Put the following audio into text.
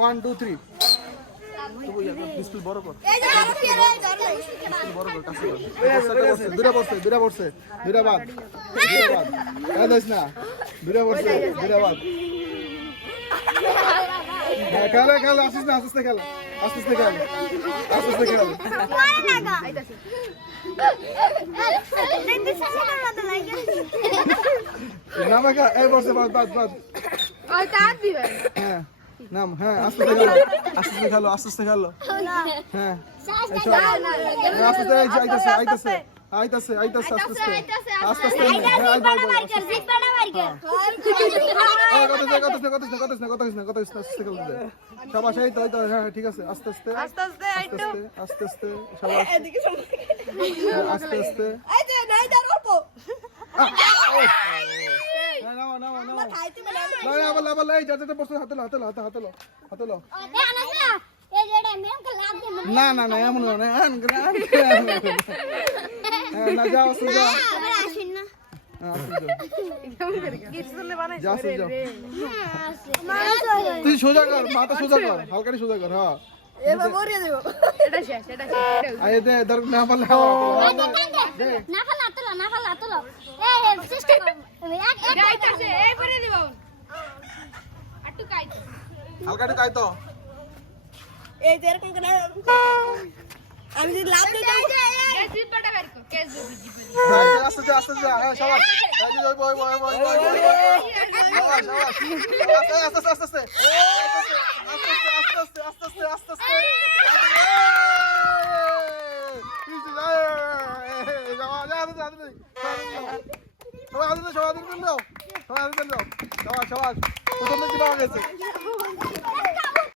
One two three display বড় কর। বড় কর। না। দুটা বসছে দুটা বাদ। আস্তে খেলা আস্তে খেলা আস্তে খেলা। নামাকা এই বসে বাদ বাদ বাদ। আর তার দিবেন নাম হ্যাঁ আস্তে আস্তে খেলো আস্তে আস্তে খেলো আস্তে আস্তে খেলো হ্যাঁ আস্তে আস্তে আইতাছে আইতাছে আইতাছে আইতাছে আস্তে আস্তে আস্তে আস্তে হ্যাঁ আস্তে হ্যাঁ ঠিক আছে আস্তে আস্তে আস্তে আস্তে আস্তে আস্তে হ্যাঁ, আস্তে আস্তে না না আবার আবার এই যাতে বসে হাতে লো হাতে লো হাতে হাতে লো হাতে লো। না না না এমন না আন গ্রান না যাও আসো যাও। হ্যাঁ, আসো যাও। যা আসো তুই সোজা কর। মাথা সোজা কর হালকা সোজা কর হ্যাঁ। না পারলে দে হালকা একটু কাই তো আমি যদি লাভ দিতে হ্যাঁ, আস্তে যা আস্তে যা হ্যাঁ সবাই এই যে বয় বয় বয় বয় সবাই সবাই আস্তে আস্তে আস্তে আস্তে আস্তে আস্তে আস্তে আস্তে আস্তে সবাই হাতে সবাই দাও সবাই হাতে দাও সবাই সবাই প্রথমে কি পাওয়া গেছে Thank you.